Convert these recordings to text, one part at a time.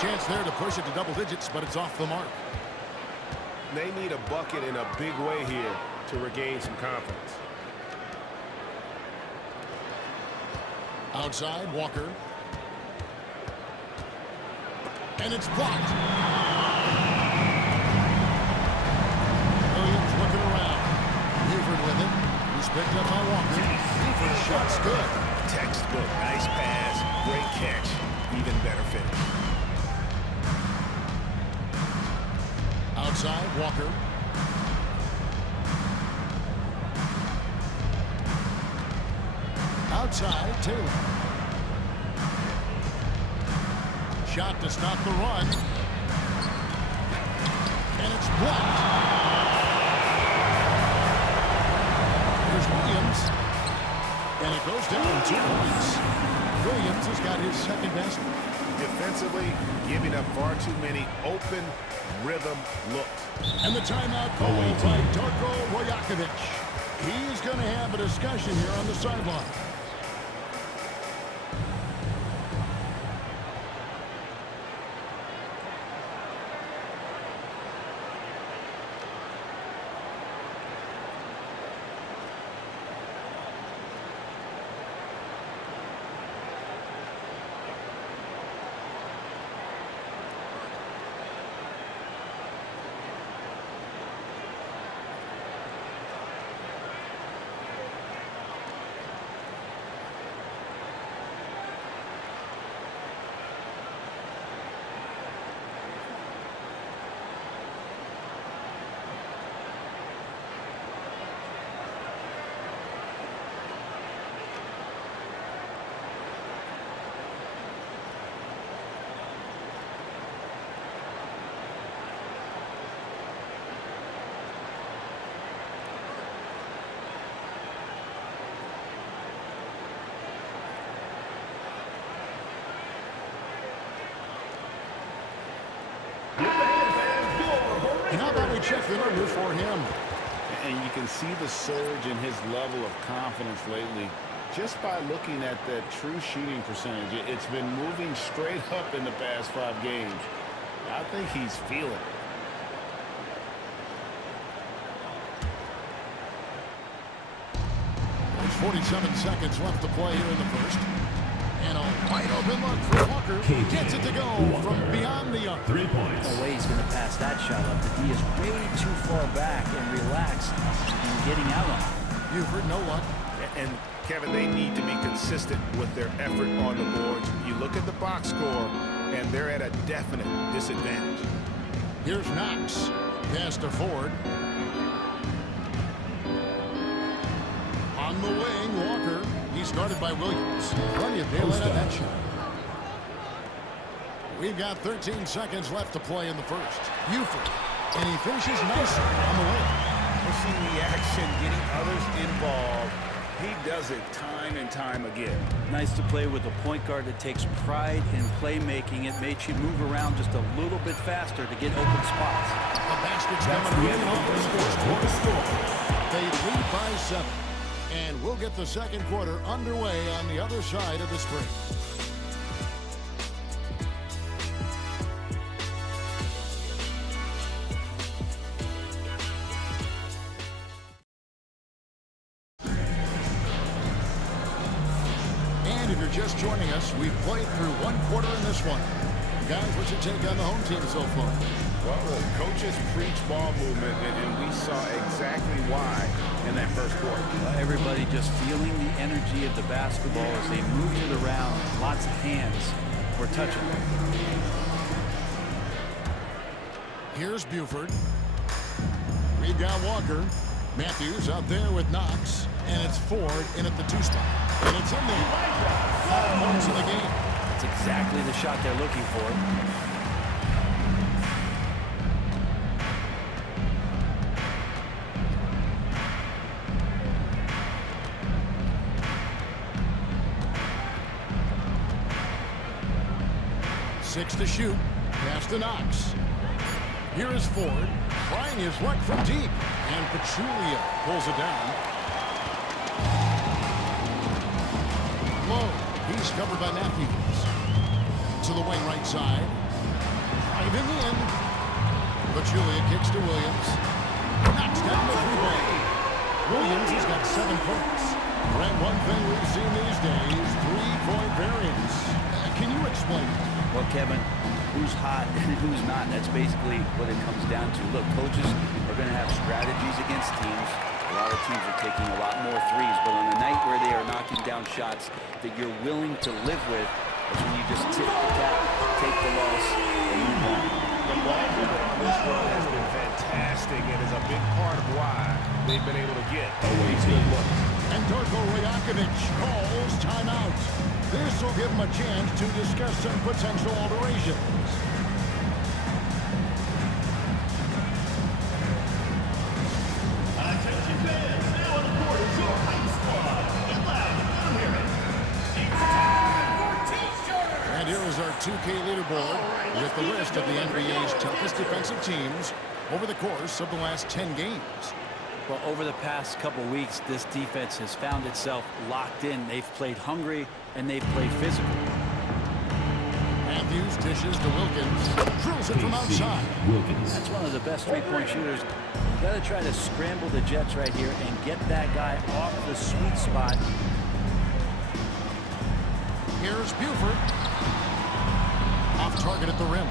chance there to push it to double digits, but it's off the mark. They need a bucket in a big way here to regain some confidence. Outside, Walker. And it's blocked. Williams looking around. Buford with it. He's picked up by Walker. Buford's shot's good. Textbook. Nice pass. Great catch. Even better finish. Outside, Walker. Outside, Taylor. Shot to stop the run. And it's blocked. Here's Williams. And it goes down 2 points. Williams has got his second best. Defensively, giving up far too many open rhythm looks. And the timeout called by Darko Rajakovic. He's going to have a discussion here on the sideline. And how about we check the numbers for him? And you can see the surge in his level of confidence lately just by looking at that true shooting percentage. It's been moving straight up in the past 5 games. I think he's feeling it. There's 47 seconds left to play here in the first. And a wide open look for Walker. Gets it to go from beyond the arc. 3 points. No way he's going to pass that shot up. The D is way too far back and relaxed in getting out on it. Buford, no luck. And, Kevin, they need to be consistent with their effort on the boards. You look at the box score, and they're at a definite disadvantage. Here's Knox. Pass to Ford. On the wing, Walker. He's guarded by Williams. Plenty of daylight on that shot. We've got 13 seconds left to play in the first. Buford. And he finishes nicely on the wing. Pushing the action, getting others involved. He does it time and time again. Nice to play with a point guard that takes pride in playmaking. It makes you move around just a little bit faster to get open spots. The basket's coming in off the score. They lead by 7. And we'll get the second quarter underway on the other side of the spring. And if you're just joining us, we've played through 1 quarter in this one. Guys, what's your take on the home team so far? Well, the coaches preach ball movement, and we saw exactly why in that first quarter. Everybody just feeling the energy of the basketball as they move it around. Lots of hands were touching. Here's Buford. We've got Walker. Matthews out there with Knox. And it's Ford in at the 2 spot. And it's in there. 5 points in the game. That's exactly the shot they're looking for. Six to shoot. Pass to Knox. Here is Ford. Trying his luck from deep. And Pachulia pulls it down. Low. He's covered by Matthews. To the wing right side. Drive in the end. Pachulia kicks to Williams. Knocks down the three ball. Williams has got 7 points. Brent, one thing we've seen these days, 3-point variance. Can you explain it? Well, Kevin, who's hot and who's not, that's basically what it comes down to. Look, coaches are going to have strategies against teams. A lot of teams are taking a lot more threes, but on a night where they are knocking down shots that you're willing to live with, that's when you just tip the cap, take the loss, and move on. The ball movement on this run has been fantastic and is a big part of why they've been able to get these good looks. And Darko Rajakovic calls timeout. This will give him a chance to discuss some potential alterations. Attention fans, now on the court is your hype squad. Get loud, I'm hearing. It's time for T-shirts. And here is our 2K leaderboard with the list of the NBA's toughest defensive teams over the course of the last 10 games. Well, over the past couple weeks, this defense has found itself locked in. They've played hungry, and they've played physical. Matthews dishes to Wilkins. Drills it from outside. That's one of the best three-point shooters. You got to try to scramble the Jets right here and get that guy off the sweet spot. Here's Buford. Off target at the rim.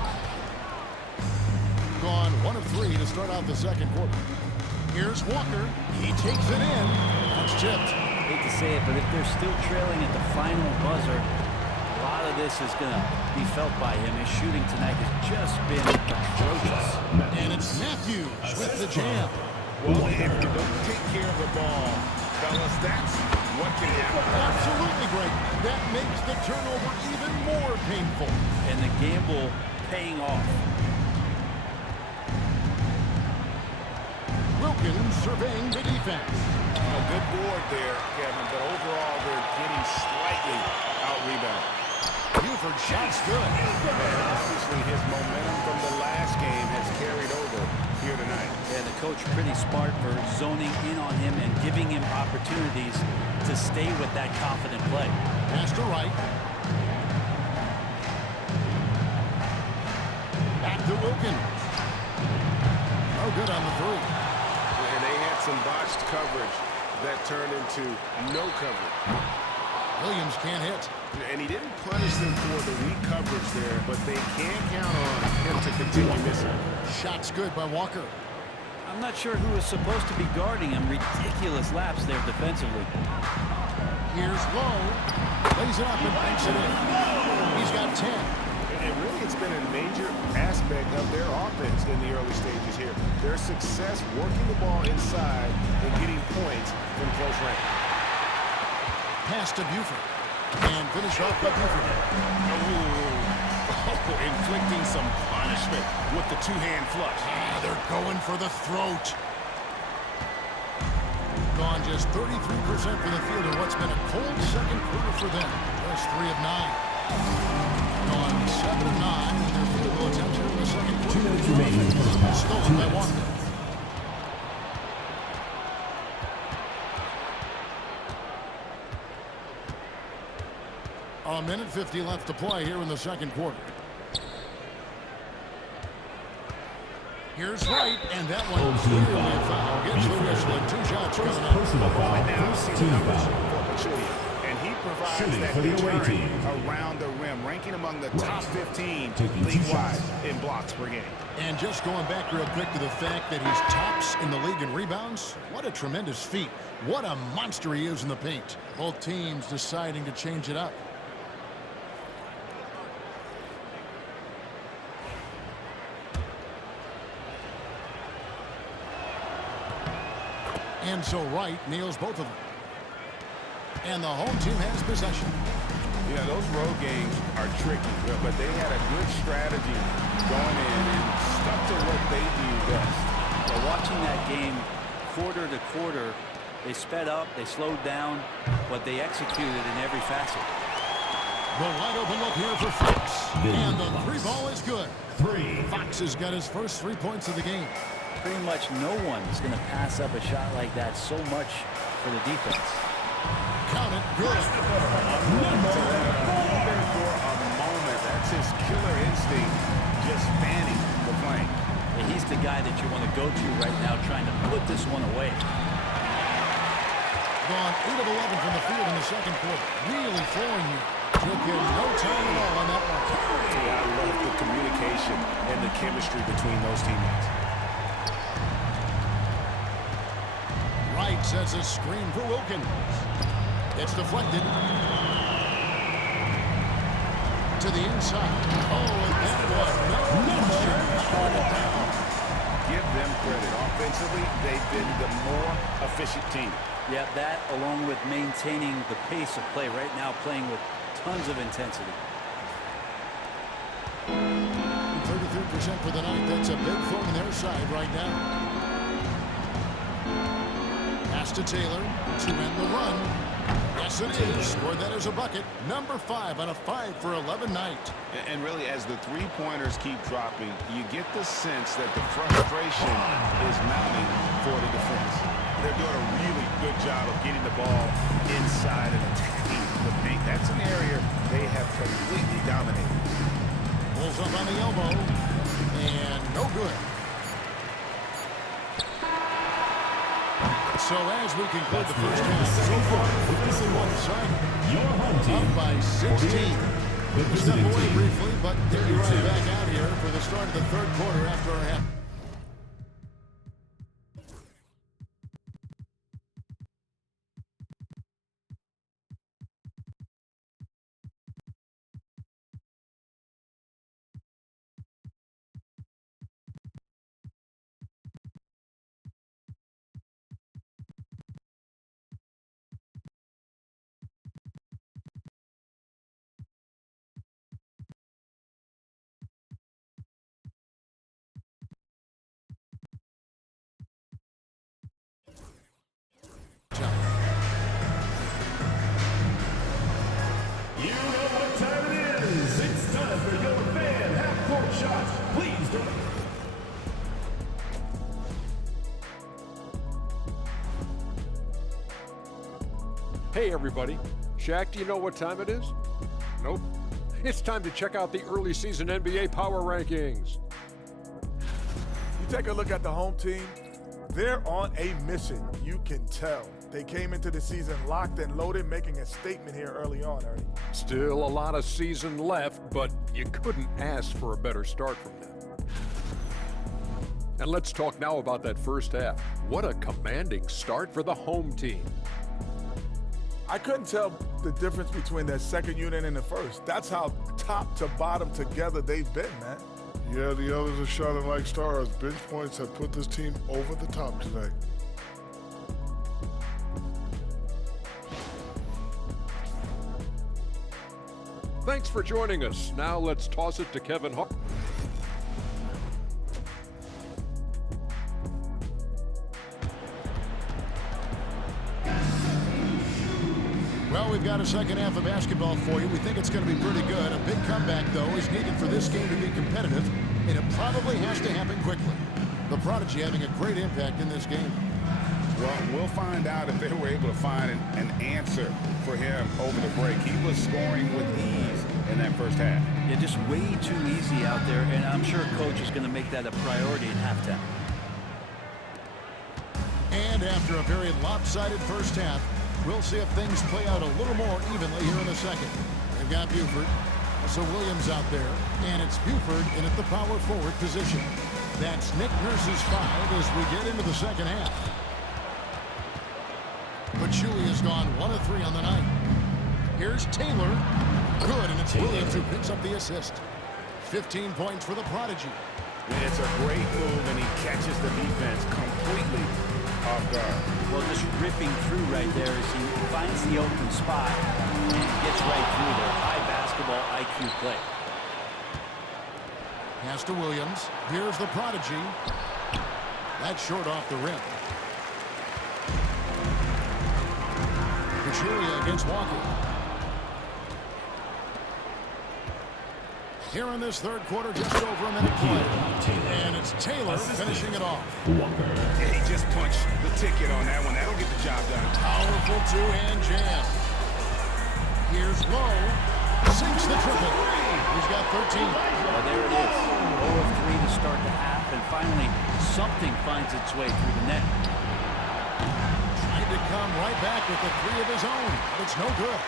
Gone 1 of 3 to start out the second quarter. Here's Walker. He takes it in. That's tipped. Hate to say it, but if they're still trailing at the final buzzer, a lot of this is going to be felt by him. His shooting tonight has just been atrocious. And it's Matthews with the jam. Well, if you don't take care of the ball, fellas, that's what can happen. Absolutely great. That makes the turnover even more painful. And the gamble paying off. Wilkins surveying the defense. A good board there, Kevin, but overall they're getting slightly out-rebounded. Buford shot's good. And obviously his momentum from the last game has carried over here tonight. Yeah, the coach pretty smart for zoning in on him and giving him opportunities to stay with that confident play. Pass to Wright. Back to Wilkins. No good on the three. And they had some botched coverage that turned into no coverage. Williams can't hit. And he didn't punish them for the weak coverage there, but they can count on him to continue missing. Shot's good by Walker. I'm not sure who is supposed to be guarding him. Ridiculous laps there defensively. Here's Lowe. Lays it up and banks it in. He's got 10. And really, it's been a major aspect of their offense in the early stages here. Their success working the ball inside and getting points from close range. Pass to Buford. And finish off by Buford. Inflicting some punishment with the two-hand flush. They're going for the throat. Gone just 33% from the field in what's been a cold second quarter for them. Just 3 of 9. Gone 7 of 9 in their field goal attempts here in the second quarter. Stolen by Walker. A minute 50 left to play here in the second quarter. Here's Wright, and that one clearly a foul. Gets the whistle, and 2 shots coming up. Personal foul, And now first see the team numbers foul. for Pachulia. And he provides Shooting that for the away deterrent team. around the rim, ranking among the top 15 Taking 2 league-wide shots. in blocks per game. And just going back real quick to the fact that he's tops in the league in rebounds, what a tremendous feat. What a monster he is in the paint. Both teams deciding to change it up. And so Wright nails both of them. And the home team has possession. Yeah, those road games are tricky, but they had a good strategy going in and stuck to what they do best. Well, watching that game quarter to quarter, they sped up, they slowed down, but they executed in every facet. The wide open look here for Fox. And the 3 ball is good. 3. Fox has got his first 3 points of the game. Pretty much no one is going to pass up a shot like that so much for the defense. Count it, good. Even for a moment, that's his killer instinct instinct just fanning the flame. Yeah, he's the guy that you want to go to right now, trying to put this one away. Gone 8 of 11 from the field in the second quarter. Really flowing here. Took him no time at all on that one. Yeah, I love the communication and the chemistry between those teammates. Wright sets a screen for Wilkins. It's deflected. To the inside. Oh, and that was no question. Give them credit. Offensively, they've been the more efficient team. Yeah, that along with maintaining the pace of play right now, playing with tons of intensity. 33% for the night. That's a big thorn in their side right now. Pass to Taylor to end the run. Yes, it is. Scored that as a bucket. Number 5 on a 5 for 11 night. And really, as the three-pointers keep dropping, you get the sense that the frustration is mounting for the defense. They're doing a really good job of getting the ball inside and attacking the paint. That's an area they have completely dominated. Pulls up on the elbow. And no good. So as we conclude the first half, so far, 51-sided. Your home team. Up by 16. Step away briefly, but they're right back out here for the start of the third quarter after our half. You know what time it is. It's time for your fan half-court shots. Please don't. Hey everybody, Shaq, do you know what time it is? Nope. It's time to check out the early season NBA Power Rankings. You take a look at the home team, they're on a mission, you can tell. They came into the season locked and loaded, making a statement here early on, Ernie. Still a lot of season left, but you couldn't ask for a better start from them. And let's talk now about that first half. What a commanding start for the home team. I couldn't tell the difference between their second unit and the first. That's how top to bottom together they've been, man. Yeah, the others are shining like stars. Bench points have put this team over the top tonight. Thanks for joining us. Now let's toss it to Kevin Hart. Well, we've got a second half of basketball for you. We think it's going to be pretty good. A big comeback, though, is needed for this game to be competitive, and it probably has to happen quickly. The Prodigy having a great impact in this game. Well, we'll find out if they were able to find an answer for him over the break. He was scoring with ease in that first half. Yeah, just way too easy out there, and I'm sure Coach is going to make that a priority in halftime. And after a very lopsided first half, we'll see if things play out a little more evenly here in the second. They've got Buford, so Williams out there, and it's Buford in at the power forward position. That's Nick Nurse's 5 as we get into the second half. Pachulia has gone 1 of 3 on the night. Here's Taylor. Good, and it's Williams who picks up the assist. 15 points for the Prodigy. It's a great move, and he catches the defense completely off guard. Well, just ripping through right there as he finds the open spot and gets right through there. High basketball IQ play. Pass to Williams. Here's the Prodigy. That's short off the rim. Pachulia against Walker. Here in this third quarter, just over a minute play. And it's Taylor finishing it off. Yeah, he just punched the ticket on that one. That'll get the job done. Powerful two-hand jam. Here's Lowe. Sinks the triple. He's got 13. Well, there it is. 0 of 3 to start the half, and finally something finds its way through the net. Trying to come right back with the 3 of his own. But it's no good.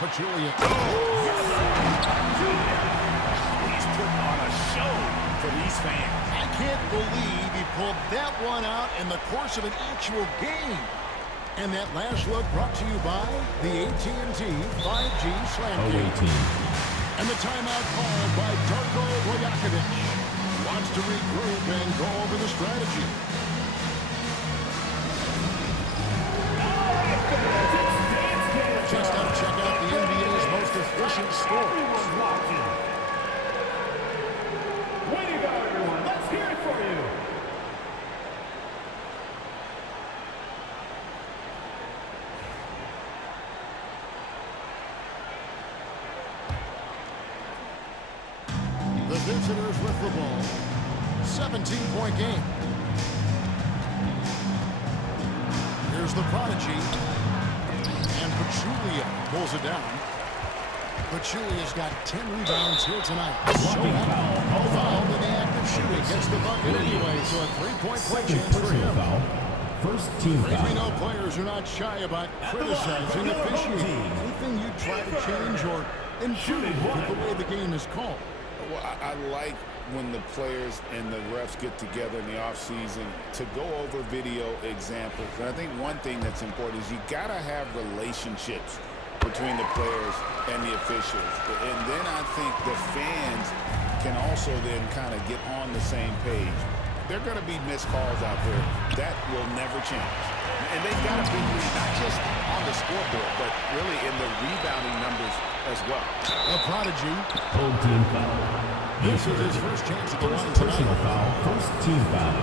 Pachulia. He's putting on a show for these fans. I can't believe he pulled that one out in the course of an actual game. And that last look brought to you by the AT&T 5G Slam Game. And the timeout called by Darko Rajakovic. Wants to regroup and go over the strategy. Just got to check out the NBA's most efficient scorers. Way to go, everyone. Let's hear it for you. The visitors with the ball. 17-point game. Here's the prodigy. And Pachulia pulls it down. Pachulia's got 10 rebounds here tonight. So fouled in the act of shooting. Gets the bucket anyway, so a 3-point play chance for him. First team foul. We know players are not shy about criticizing officiating. Anything you try to change or improve with the way the game is called. Well, I like when the players and the refs get together in the offseason to go over video examples. And I think one thing that's important is you got to have relationships between the players and the officials. And then I think the fans can also then kind of get on the same page. There are going to be missed calls out there. That will never change. And they've got a big lead, not just on the scoreboard, but really in the rebounding numbers as well. A prodigy. Home team foul. This is his first chance at the line Personal tonight. foul. First team foul.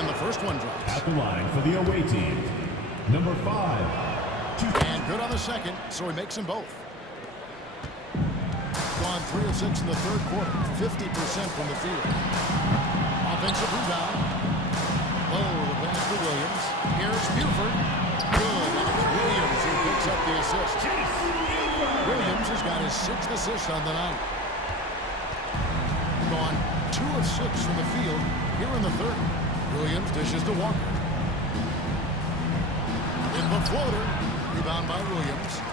And the first one drops. At the line for the away team. Number 5. And good on the second, so he makes them both. Gone 3 of 6 in the third quarter. 50% from the field. Offensive rebound. Oh, the pass to Williams. Here's Buford. Good. And it's Williams who picks up the assist. Williams has got his 6th assist on the night. Gone 2 of 6 from the field here in the third. Williams dishes to Walker. In the floater. Rebound by Williams.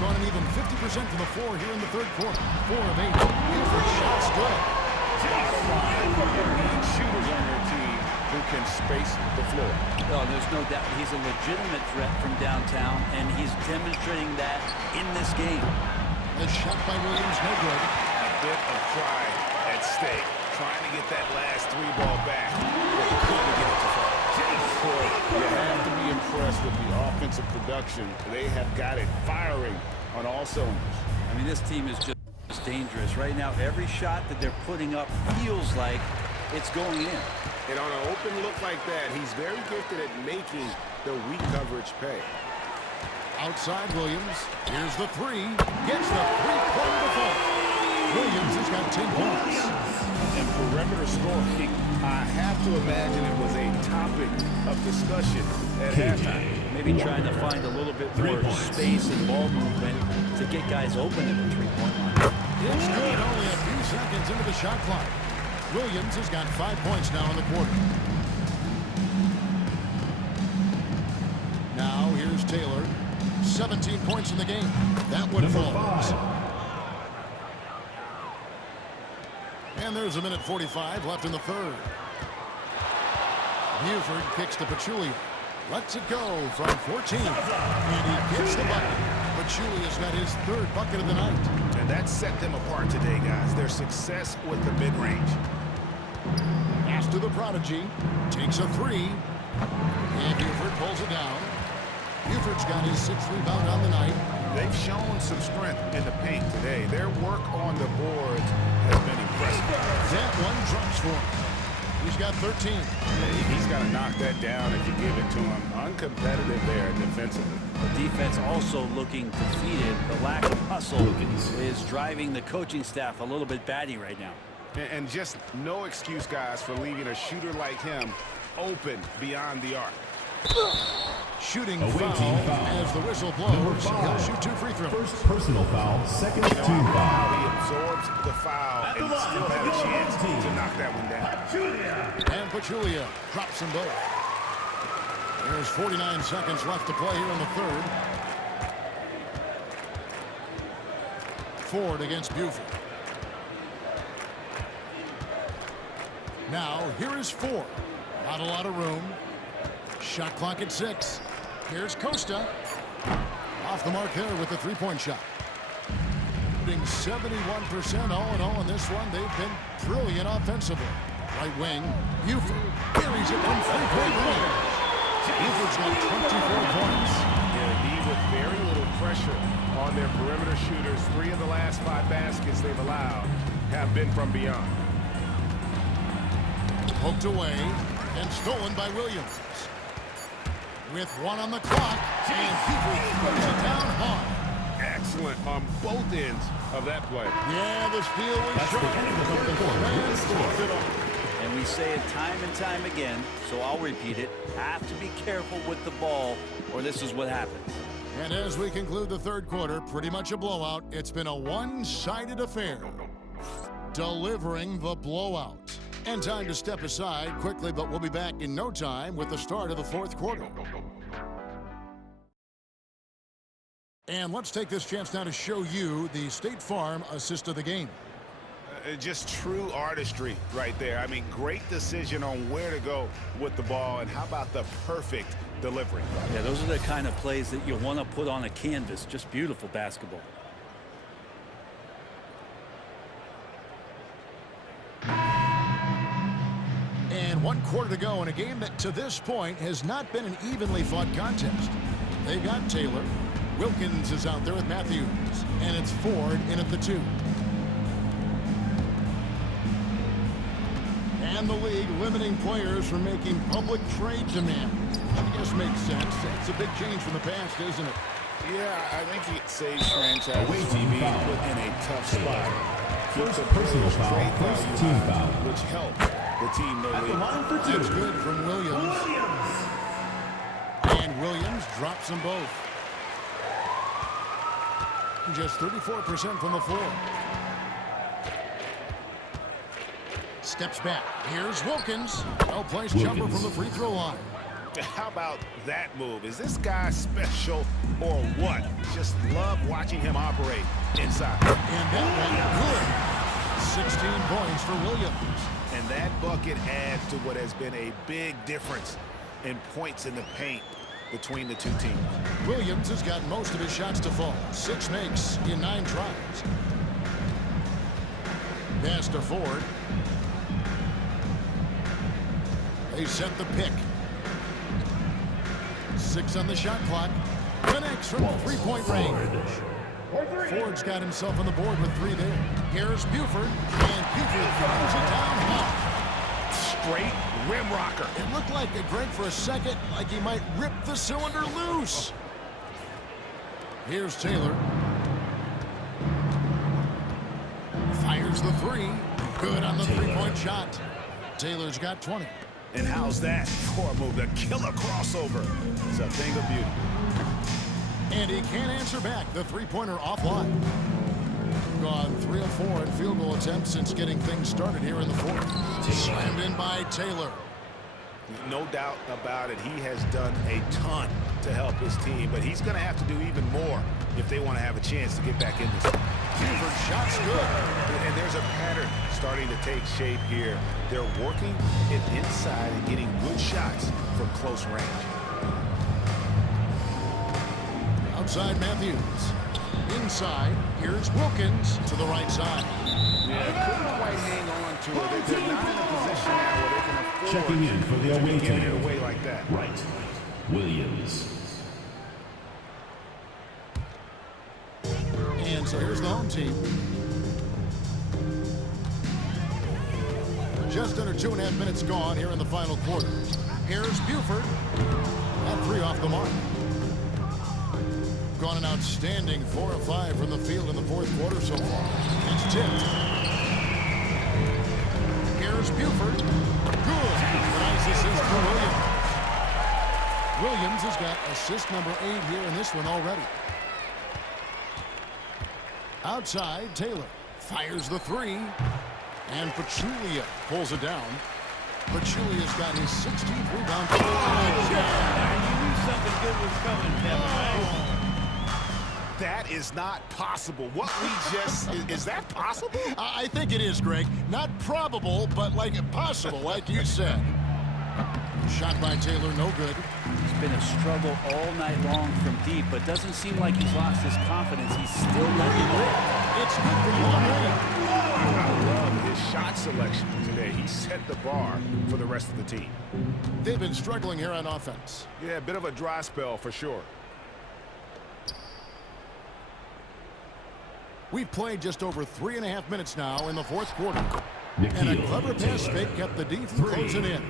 Gone an even 50% from the floor here in the third quarter. 4 of 8. Buford shot's good. Bottom line, you need shooters on your team who can space the floor. Oh, there's no doubt he's a legitimate threat from downtown, and he's demonstrating that in this game. The shot by Williams, no good. A bit of pride at stake. Trying to get that last 3 ball back. But he couldn't get it to fall. You have to be impressed with the offensive production. They have got it firing on all cylinders. I mean, this team is just dangerous. Right now, every shot that they're putting up feels like it's going in. And on an open look like that, he's very gifted at making the weak coverage pay. Outside Williams. Here's the 3. Gets the 3-point default. Williams has got 10 points. And perimeter scoring, I have to imagine it was a topic of discussion at halftime. Maybe trying to find a little bit more space and ball movement to get guys open at the 3-point line. It's good. Only a few seconds into the shot clock. Williams has got 5 points now in the quarter. Now here's Taylor. 17 points in the game. That one falls. And there's a minute 45 left in the third. Buford kicks to Pachulia. Lets it go from 14. And he gets the bucket. Pachulia's got his 3rd bucket of the night. And that set them apart today, guys. Their success with the mid-range. Pass to the prodigy. Takes a 3. And Buford pulls it down. Buford's got his 6th rebound on the night. They've shown some strength in the paint today. Their work on the boards has been impressive. That one drops for him. He's got 13. He's got to knock that down if you give it to him. Uncompetitive there defensively. The defense also looking defeated. The lack of hustle is driving the coaching staff a little bit batty right now. And just no excuse, guys, for leaving a shooter like him open beyond the arc. Shooting Away foul team foul. as the whistle Number blows. 5. He'll shoot 2 free throws. First personal foul, second team How foul. he absorbs the foul and still had a chance to knock that one down. And Pachulia drops them both. There's 49 seconds left to play here in the third. Ford against Buford. Now, here is Ford. Not a lot of room. Shot clock at 6. Here's Costa. Off the mark there with the three-point shot. Shooting 71% all in all in this one. They've been brilliant offensively. Right wing, Buford carries it from three-point range. Buford's got 24 points. Yeah, with very little pressure on their perimeter shooters. 3 of the last 5 baskets they've allowed have been from beyond. Poked away and stolen by Williams. With 1 on the clock, and Buford throws it down hard. Excellent on both ends of that play. Yeah, the steal was short. And we say it time and time again, so I'll repeat it. Have to be careful with the ball, or this is what happens. And as we conclude the third quarter, pretty much a blowout. It's been a one-sided affair. Delivering the blowout. And time to step aside quickly, but we'll be back in no time with the start of the fourth quarter. And let's take this chance now to show you the State Farm assist of the game. Just true artistry right there. I mean, great decision on where to go with the ball, and how about the perfect delivery? Yeah, those are the kind of plays that you want to put on a canvas. Just beautiful basketball. And 1 quarter to go in a game that to this point has not been an evenly fought contest. They got Taylor. Wilkins is out there with Matthews. And it's Ford in at the 2. And the league limiting players from making public trade demands. I guess makes sense. It's a big change from the past, isn't it? Yeah, I think it saves franchise Away from team being foul. put in a tough spot. First Keeps the personal players' foul, trade first value team high, foul. which helped the team no lead. That's good from Williams. And Williams drops them both. Just 34% from the floor. Steps back. Here's Wilkins. Well-placed jumper from the free throw line. How about that move? Is this guy special or what? Just love watching him operate inside. And that one good. 16 points for Williams. And that bucket adds to what has been a big difference in points in the paint between the two teams. Williams has got most of his shots to fall. 6 makes in 9 tries. Pass to Ford. They set the pick. 6 on the shot clock. Connects from three-point range. Ford's got himself on the board with 3 there. Here's Buford. And Buford throws it down high. Straight rim rocker. It looked like a Greg for a second, like he might rip the cylinder loose. Here's Taylor. Fires the 3. Good on the three-point shot. Taylor's got 20. And how's that for a move? The killer crossover. It's a thing of beauty. And he can't answer back. The three-pointer offline. Gone 3 of 4 in field goal attempts since getting things started here in the fourth. Slammed in by Taylor. No doubt about it. He has done a ton to help his team, but he's going to have to do even more if they want to have a chance to get back in this. Buford shot's good. And there's a pattern starting to take shape here. They're working it inside and getting good shots from close range. Outside Matthews. Inside, here's Wilkins to the right side. Yeah, couldn't quite hang on to it. They're not in a position now where they can afford Checking in for the away to get it team. away like that. Right. Williams. And so here's the home team. Just under 2.5 minutes gone here in the final quarter. Here's Buford. That 3 off the mark. Gone an outstanding 4 of 5 from the field in the fourth quarter so far. It's tipped. Here's Buford. Good. Nice assist for Williams. Williams has got assist number 8 here in this one already. Outside, Taylor fires the 3. And Pachulia pulls it down. Pachulia's got his 16th rebound. You knew something good was coming, Kevin, right? That is not possible. What we just... is that possible? I think it is, Greg. Not probable, but like possible, like you said. Shot by Taylor, no good. It's been a struggle all night long from deep, but doesn't seem like he's lost his confidence. He's still letting it. It's good for long range. I love his shot selection today. He set the bar for the rest of the team. They've been struggling here on offense. Yeah, a bit of a dry spell for sure. We've played just over 3.5 minutes now in the fourth quarter. Nikhil And a clever pass Taylor. fake kept the D from closing in.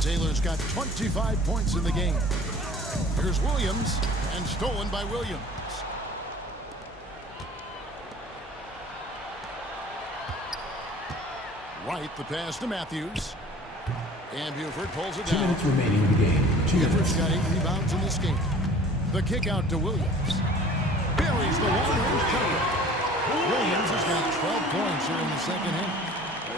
Taylor's got 25 points in the game. Here's Williams, and stolen by Williams. Right, the pass to Matthews. And Buford pulls it 2 down. minutes remaining in the game. 2 Buford's minutes. got 8 rebounds in this game. The kick out to Williams. Buries the long-range cover. Williams has got 12 points here in the second half.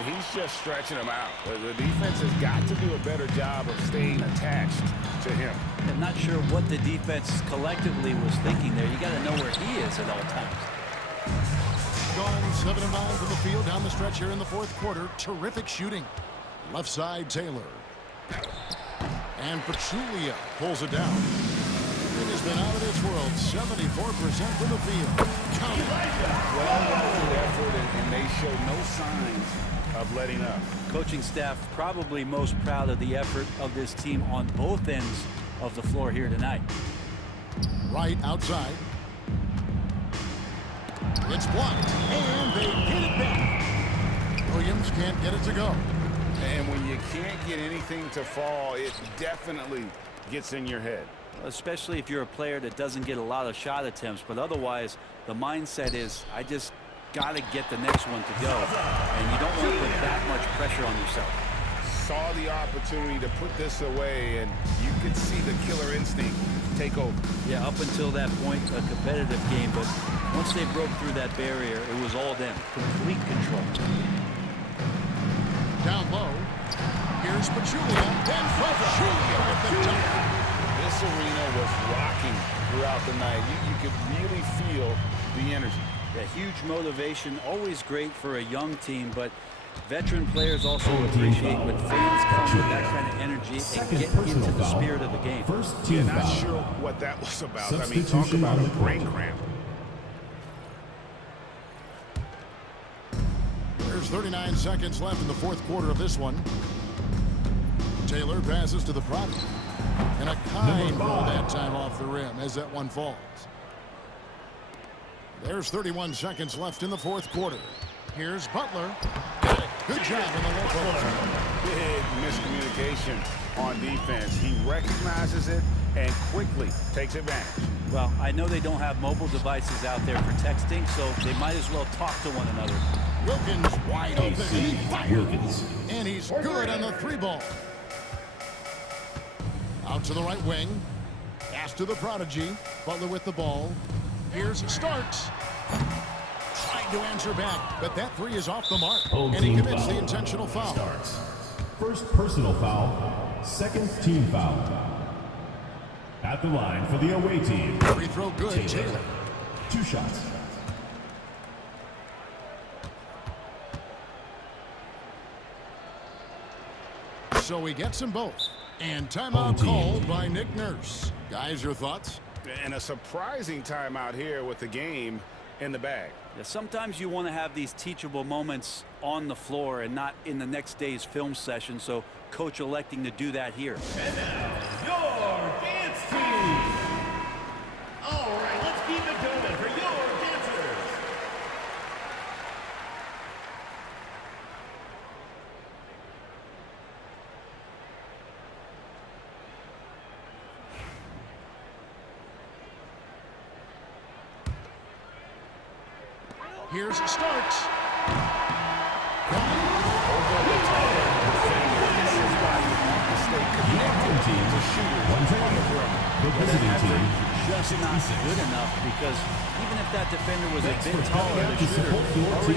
He's just stretching him out. The defense has got to do a better job of staying attached to him. I'm not sure what the defense collectively was thinking there. You got to know where he is at all times. Gone 7 of 9 from the field down the stretch here in the fourth quarter. Terrific shooting. Left side, Taylor. And Pachulia pulls it down. It has been out of this world. 74% from the field. Count it. Well-rounded effort, and they show no signs of letting up. Coaching staff probably most proud of the effort of this team on both ends of the floor here tonight. Right outside. It's blocked, and they get it back. Williams can't get it to go. And when you can't get anything to fall, it definitely gets in your head. Especially if you're a player that doesn't get a lot of shot attempts, but otherwise the mindset is I just got to get the next one to go, and you don't want to put that much pressure on yourself. Saw the opportunity to put this away, and you could see the killer instinct take over. Yeah, up until that point, a competitive game, but once they broke through that barrier, it was all them. Complete control. Down low. Here's Pachulia. And Pachulia with the dunk. This arena was rocking throughout the night. You could really feel the energy. Yeah, huge motivation, always great for a young team, but veteran players also appreciate when fans come with that kind of energy and get into the spirit of the game. First team Not foul. sure what that was about. I mean, talk Substitution about on a the brain court. cramp. There's 39 seconds left in the fourth quarter of this one. Taylor passes to the product. And a kind roll that time off the rim as that one falls. There's 31 seconds left in the fourth quarter. Here's Butler. Good job in the low post. Big miscommunication on defense. He recognizes it and quickly takes advantage. Well, I know they don't have mobile devices out there for texting, so they might as well talk to one another. Wilkins wide open. And he fires. Wilkins. And he's good on the 3-ball. Out to the right wing. Pass to the prodigy. Butler with the ball. Here's Starks. Trying to answer back, but that 3 is off the mark. Home And he team commits foul. the intentional foul. Starts. First personal foul. Second team foul. At the line for the away team. Free throw good, Taylor. Taylor. 2 shots. So he gets them both. And Home timeout team. called by Nick Nurse. Guys, your thoughts? And a surprising timeout here with the game in the bag. Yeah, sometimes you want to have these teachable moments on the floor and not in the next day's film session, so coach electing to do that here. And now, your dance team. All right, let's keep it going for your dancers. Here's Starks. Over the top defender. This is why you want to stay connected to shooters on the perimeter. The visiting team. Just not good enough because even if that defender was a bit taller, the to support shooter your team.